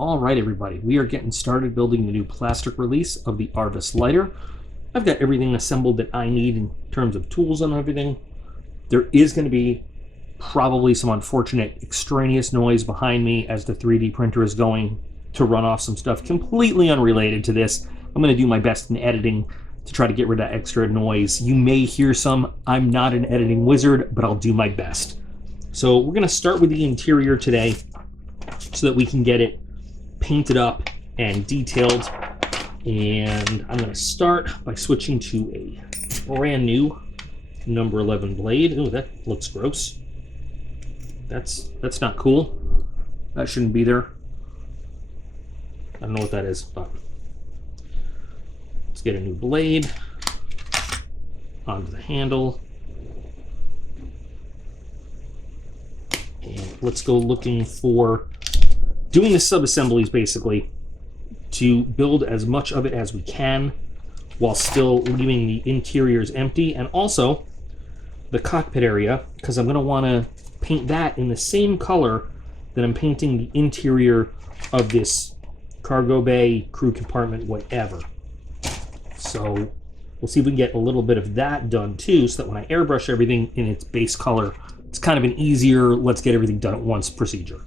All right, everybody, we are getting started building the new plastic release of the Arvus lighter. I've got everything assembled that I need in terms of tools and everything. There is going to be probably some unfortunate extraneous noise behind me as the 3D printer is going to run off some stuff completely unrelated to this. I'm going to do my best in editing to try to get rid of that extra noise. You may hear some. I'm not an editing wizard, but I'll do my best. So we're going to start with the interior today so that we can get it painted up and detailed. And I'm going to start by switching to a brand new number 11 blade. Oh, that looks gross. That's not cool. That shouldn't be there. I don't know what that is, but let's get a new blade onto the handle. And let's go looking for doing the sub-assemblies basically to build as much of it as we can while still leaving the interiors empty, and also the cockpit area, because I'm going to want to paint that in the same color that I'm painting the interior of this cargo bay, crew compartment, whatever. So we'll see if we can get a little bit of that done too, so that when I airbrush everything in its base color, it's kind of an easier, let's get everything done at once procedure.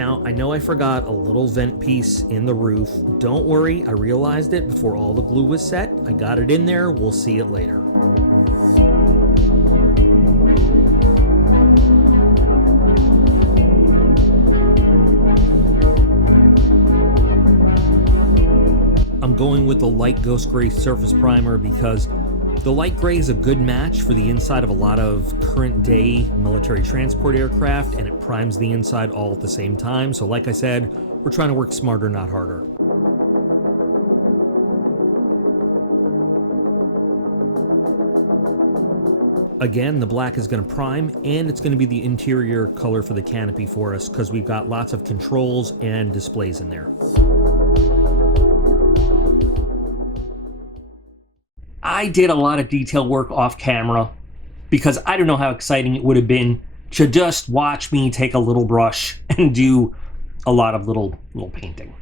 Now, I know I forgot a little vent piece in the roof. Don't worry, I realized it before all the glue was set. I got it in there, we'll see it later. I'm going with the light ghost gray surface primer because the light gray is a good match for the inside of a lot of current day military transport aircraft, and it primes the inside all at the same time. So like I said, we're trying to work smarter, not harder. Again, the black is going to prime, and it's going to be the interior color for the canopy for us because we've got lots of controls and displays in there. I did a lot of detail work off camera because I don't know how exciting it would have been to just watch me take a little brush and do a lot of little painting.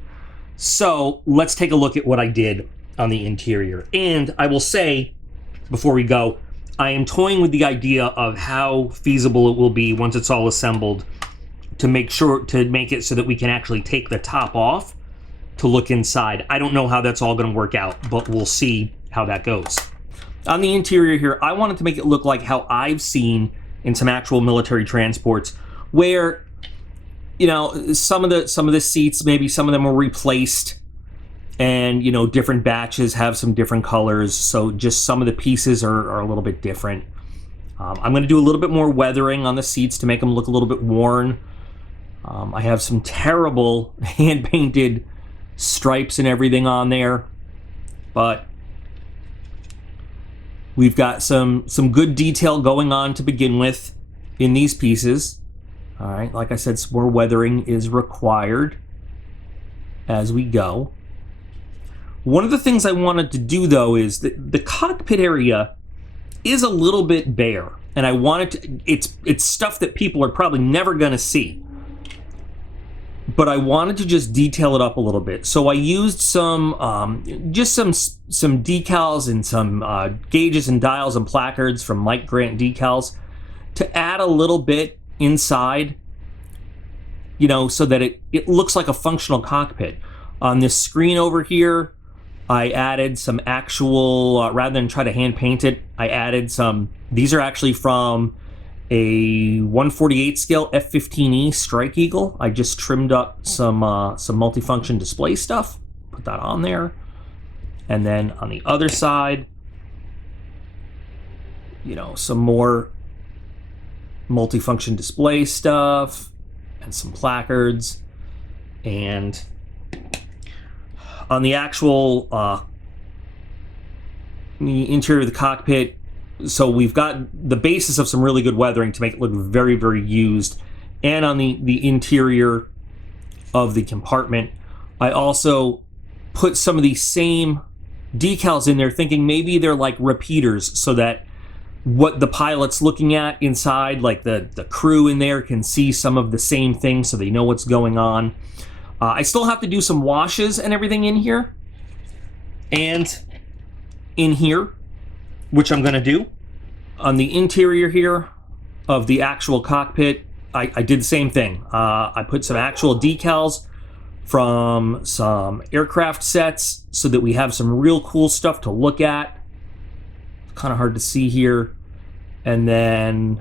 So let's take a look at what I did on the interior. And I will say, before we go, I am toying with the idea of how feasible it will be once it's all assembled to make it so that we can actually take the top off to look inside. I don't know how that's all going to work out, but we'll see how that goes. On the interior here, I wanted to make it look like how I've seen in some actual military transports, where, you know, some of the seats, maybe some of them were replaced, and, you know, different batches have some different colors, so just some of the pieces are a little bit different. I'm going to do a little bit more weathering on the seats to make them look a little bit worn. I have some terrible hand-painted stripes and everything on there, but we've got some good detail going on to begin with in these pieces. All right, like I said, some more weathering is required as we go. One of the things I wanted to do, though, is that the cockpit area is a little bit bare, and I wanted to, it's stuff that people are probably never going to see, but I wanted to just detail it up a little bit. So I used some decals and some gauges and dials and placards from Mike Grant Decals to add a little bit inside, you know, so that it looks like a functional cockpit. On this screen over here, I added some actual, rather than try to hand paint it, I added some, these are actually from a 1/48 scale F-15E Strike Eagle. I just trimmed up some multifunction display stuff, put that on there. And then on the other side, you know, some more multifunction display stuff and some placards. And on the actual the interior of the cockpit, so we've got the basis of some really good weathering to make it look very, very used. And on the interior of the compartment, I also put some of these same decals in there, thinking maybe they're like repeaters, so that what the pilot's looking at inside, like the crew in there, can see some of the same things so they know what's going on. I still have to do some washes and everything in here and in here, which I'm going to do. On the interior here of the actual cockpit, I did the same thing. I put some actual decals from some aircraft sets so that we have some real cool stuff to look at. Kind of hard to see here. And then,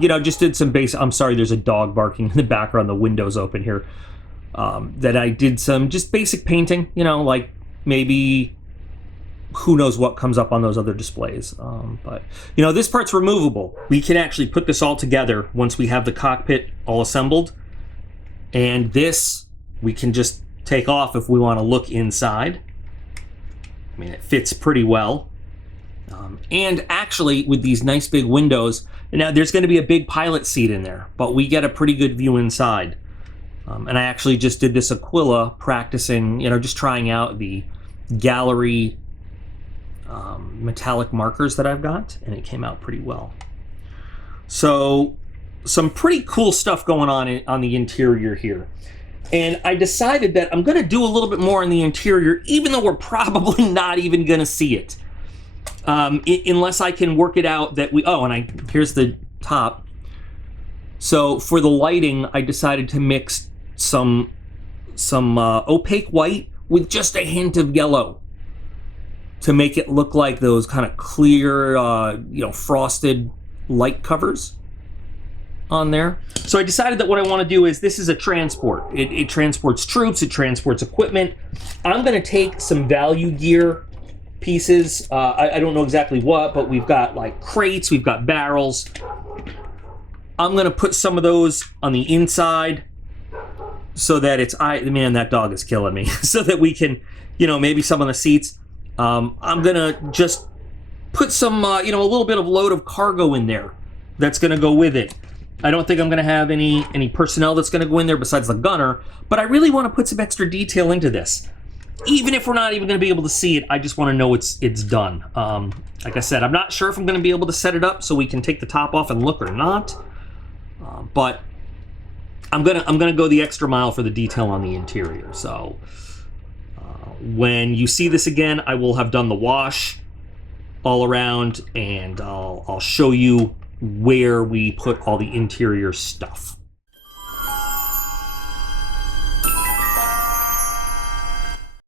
you know, just did some basic, I'm sorry, there's a dog barking in the background, the window's open here. That I did some just basic painting, you know, like maybe who knows what comes up on those other displays. But, you know, this part's removable. We can actually put this all together once we have the cockpit all assembled. And this, we can just take off if we want to look inside. I mean, it fits pretty well. And actually, with these nice big windows, now there's going to be a big pilot seat in there, but we get a pretty good view inside. And I actually just did this Aquila practicing, you know, just trying out the gallery metallic markers that I've got, and it came out pretty well. So some pretty cool stuff going on the interior here. And I decided that I'm going to do a little bit more in the interior, even though we're probably not even going to see it. Unless I can work it out that here's the top. So for the lighting, I decided to mix some opaque white with just a hint of yellow to make it look like those kind of clear, frosted light covers on there. So I decided that what I want to do is, this is a transport. It transports troops, it transports equipment. I'm going to take some value gear pieces. I don't know exactly what, but we've got like crates, we've got barrels. I'm going to put some of those on the inside so that it's, man, that dog is killing me. So that we can, maybe some on the seats. I'm going to just put some, a little bit of load of cargo in there that's going to go with it. I don't think I'm going to have any personnel that's going to go in there besides the gunner, but I really want to put some extra detail into this. Even if we're not even going to be able to see it, I just want to know it's done. Like I said, I'm not sure if I'm going to be able to set it up so we can take the top off and look or not. But I'm gonna go the extra mile for the detail on the interior. So when you see this again, I will have done the wash all around, and I'll show you where we put all the interior stuff.